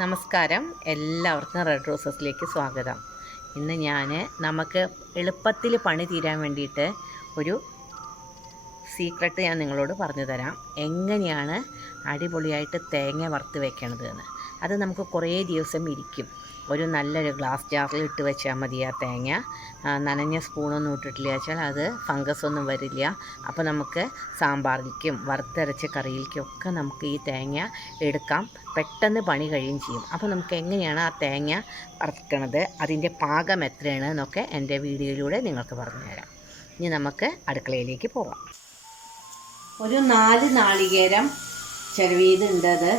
നമസ്കാരം, എല്ലാവർക്കും റെഡ് റോസസിലേക്ക് സ്വാഗതം. ഇന്ന് നമുക്ക് എളുപ്പത്തിൽ പണി തീരാൻ വേണ്ടിയിട്ട് ഒരു സീക്രട്ട് ഞാൻ നിങ്ങളോട് പറഞ്ഞു തരാം. എങ്ങനെയാണ് അടിപൊളിയായിട്ട് തേങ്ങ വറുത്ത് വെക്കണത് എന്ന്. അത് നമുക്ക് കുറേ ദിവസം ഇരിക്കും. ഒരു നല്ലൊരു ഗ്ലാസ് ജാറിൽ ഇട്ട് വെച്ചാൽ മതി. ആ തേങ്ങ നനഞ്ഞ സ്പൂണൊന്നും ഇട്ടിട്ടില്ല വെച്ചാൽ അത് ഫംഗസ് ഒന്നും വരില്ല. അപ്പോൾ നമുക്ക് സാമ്പാറിലേക്കും വറുത്തരച്ച കറിയിലേക്കും ഒക്കെ നമുക്ക് ഈ തേങ്ങ എടുക്കാം. പെട്ടെന്ന് പണി കഴിയും ചെയ്യും. അപ്പോൾ നമുക്ക് എങ്ങനെയാണ് ആ തേങ്ങ വറുക്കണത്, അതിൻ്റെ പാകം എത്രയാണ് എന്നൊക്കെ എൻ്റെ വീഡിയോയിലൂടെ നിങ്ങൾക്ക് പറഞ്ഞു തരാം. ഇനി നമുക്ക് അടുക്കളയിലേക്ക് പോകാം. ഒരു 4 നാളികേരം ചിരവിയതുണ്ടത്.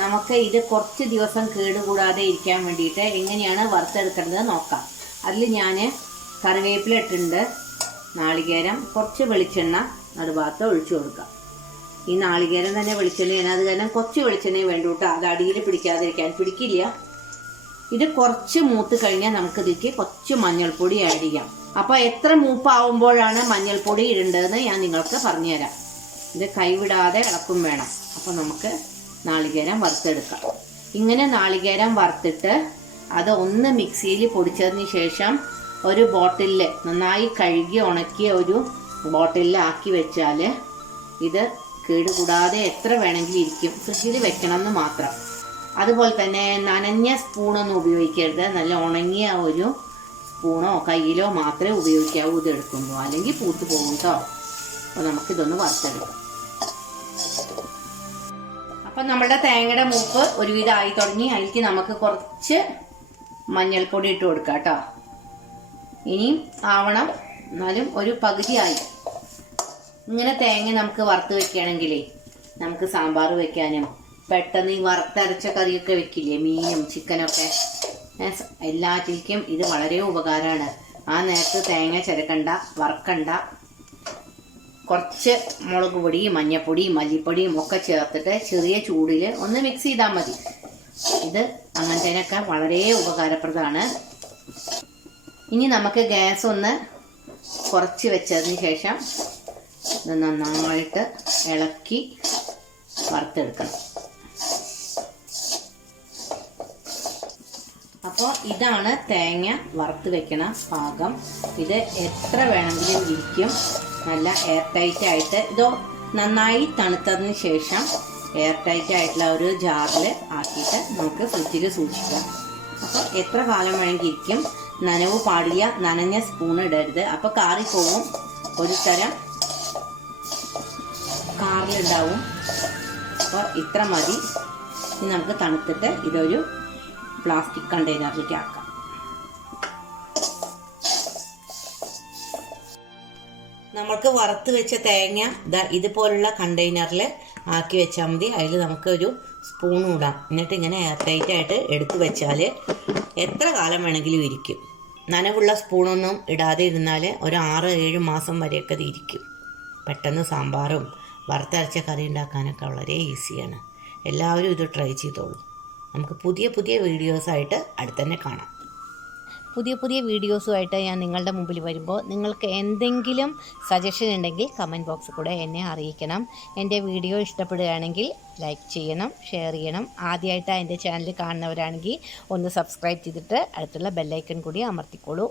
നമുക്ക് ഇത് കുറച്ച് ദിവസം കേടുകൂടാതെ ഇരിക്കാൻ വേണ്ടിയിട്ട് എങ്ങനെയാണ് വറുത്തെടുക്കേണ്ടത് നോക്കാം. അതിൽ ഞാൻ കറിവേപ്പില ഇട്ടിട്ടുണ്ട്, നാളികേരം, കുറച്ച് വെളിച്ചെണ്ണ നടുഭാഗത്ത് ഒഴിച്ചു കൊടുക്കാം. ഈ നാളികേരം തന്നെ വെളിച്ചെണ്ണയാണ്, അത് കാരണം കുറച്ച് വെളിച്ചെണ്ണയും വേണ്ട കേട്ടോ. അത് അടിയിൽ പിടിക്കില്ല. ഇത് കുറച്ച് മൂത്ത് കഴിഞ്ഞാൽ നമുക്കിതിലേക്ക് കുറച്ച് മഞ്ഞൾപ്പൊടി ആഡ് ചെയ്യാം. അപ്പോൾ എത്ര മൂപ്പാവുമ്പോഴാണ് മഞ്ഞൾപ്പൊടി ഇടേണ്ടതെന്ന് ഞാൻ നിങ്ങൾക്ക് പറഞ്ഞുതരാം. ഇത് കൈവിടാതെ ഇളക്കും വേണം. അപ്പോൾ നമുക്ക് നാളികേരം വറുത്തെടുക്കാം. ഇങ്ങനെ നാളികേരം വറുത്തിട്ട് അത് ഒന്ന് മിക്സിയിൽ പൊടിച്ചതിന് ശേഷം ഒരു ബോട്ടിലിൽ നന്നായി കഴുകി ഉണക്കിയ ഒരു ബോട്ടിലാക്കി വെച്ചാൽ ഇത് കേടുകൂടാതെ എത്ര വേണമെങ്കിലും ഇരിക്കും. ഫ്രിഡ്ജിൽ വെക്കണമെന്ന് മാത്രം. അതുപോലെ തന്നെ നനഞ്ഞ സ്പൂണൊന്നും ഉപയോഗിക്കരുത്. നല്ല ഉണങ്ങിയ ഒരു സ്പൂണോ കയ്യിലോ മാത്രമേ ഉപയോഗിക്കാവൂ ഇത് എടുക്കുമ്പോൾ, അല്ലെങ്കിൽ പൂത്ത് പോകും കേട്ടോ. അപ്പോൾ നമുക്കിതൊന്ന് വറുത്തെടുക്കാം. അപ്പം നമ്മുടെ തേങ്ങയുടെ മൂപ്പ് ഒരുവിധം ആയി തുടങ്ങി. അതിലേക്ക് നമുക്ക് കുറച്ച് മഞ്ഞൾപ്പൊടി ഇട്ട് കൊടുക്കാം കേട്ടോ. ഇനിയും ആവണം, എന്നാലും ഒരു പകുതിയായി. ഇങ്ങനെ തേങ്ങ നമുക്ക് വറുത്ത് വെക്കുകയാണെങ്കിലേ നമുക്ക് സാമ്പാർ വെക്കാനും പെട്ടെന്ന് ഈ വറുത്തരച്ച കറിയൊക്കെ വെക്കില്ലേ, മീനും ചിക്കനൊക്കെ, എല്ലാറ്റിലേക്കും ഇത് വളരെ ഉപകാരമാണ്. ആ നേരത്ത് തേങ്ങ ചിരക്കണ്ട, വറക്കണ്ട. കുറച്ച് മുളക് പൊടി, മഞ്ഞപ്പൊടിയും മല്ലിപ്പൊടിയും ഒക്കെ ചേർത്തിട്ട് ചെറിയ ചൂടിൽ ഒന്ന് മിക്സ് ചെയ്താൽ മതി. ഇത് അങ്ങനത്തേനൊക്കെ വളരെ ഉപകാരപ്രദമാണ്. ഇനി നമുക്ക് ഗ്യാസ് ഒന്ന് കുറച്ച് വെച്ചതിന് ശേഷം ഇത് നന്നായിട്ട് ഇളക്കി വറുത്തെടുക്കണം. അപ്പോൾ ഇതാണ് തേങ്ങ വറുത്ത് വെക്കണ പാകം. ഇത് എത്ര വേണമെങ്കിലും ഇരിക്കും. നല്ല എയർ ടൈറ്റ് ആയിട്ട്. ഇതോ നന്നായി തണുത്തതിന് ശേഷം എയർ ടൈറ്റ് ആയിട്ടുള്ള ഒരു ജാറിൽ ആക്കിയിട്ട് നമുക്ക് ഫ്രിഡ്ജിൽ സൂക്ഷിക്കാം. അപ്പോൾ എത്ര കാലം വേണമെങ്കിൽ ഇരിക്കും. നനവ് പാടില്ല, നനഞ്ഞ സ്പൂൺ ഇടരുത്. അപ്പോൾ കാറിപ്പോവും, ഒരു തരം കാറിലുണ്ടാവും. അപ്പോൾ ഇത്ര മതി. ഇനി നമുക്ക് തണുത്തിട്ട് ഇതൊരു പ്ലാസ്റ്റിക് കണ്ടെയ്നറിലേക്ക് ആക്കാം. നമ്മൾക്ക് വറുത്ത് വെച്ച തേങ്ങ ഇതുപോലുള്ള കണ്ടെയ്നറിൽ ആക്കി വെച്ചാൽ മതി. അതിൽ നമുക്കൊരു സ്പൂൺ ഇടാം. എന്നിട്ട് ഇങ്ങനെ എയർ ടൈറ്റ് ആയിട്ട് എടുത്ത് വെച്ചാൽ എത്ര കാലം വേണമെങ്കിലും ഇരിക്കും. നനവുള്ള സ്പൂണൊന്നും ഇടാതെ ഇരുന്നാൽ ഒരു 6-7 മാസം വരെയൊക്കെ ഇത് ഇരിക്കും. പെട്ടെന്ന് സാമ്പാറും വറുത്തരച്ച കറി ഉണ്ടാക്കാനൊക്കെ വളരെ ഈസിയാണ്. എല്ലാവരും ഇത് ട്രൈ ചെയ്തോളൂ. നമുക്ക് പുതിയ വീഡിയോസായിട്ട് അടുത്തന്നെ കാണാം. പുതിയ വീഡിയോസുമായിട്ട് ഞാൻ നിങ്ങളുടെ മുമ്പിൽ വരുമ്പോൾ നിങ്ങൾക്ക് എന്തെങ്കിലും സജഷൻ ഉണ്ടെങ്കിൽ കമൻറ്റ് ബോക്സിൽ കൂടെ എന്നെ അറിയിക്കണം. എൻ്റെ വീഡിയോ ഇഷ്ടപ്പെടുകയാണെങ്കിൽ ലൈക്ക് ചെയ്യണം, ഷെയർ ചെയ്യണം. ആദ്യമായിട്ട് എൻ്റെ ചാനൽ കാണുന്നവരാണെങ്കിൽ ഒന്ന് സബ്സ്ക്രൈബ് ചെയ്തിട്ട് അടുത്തുള്ള ബെല്ലൈക്കൺ കൂടി അമർത്തിക്കോളൂ.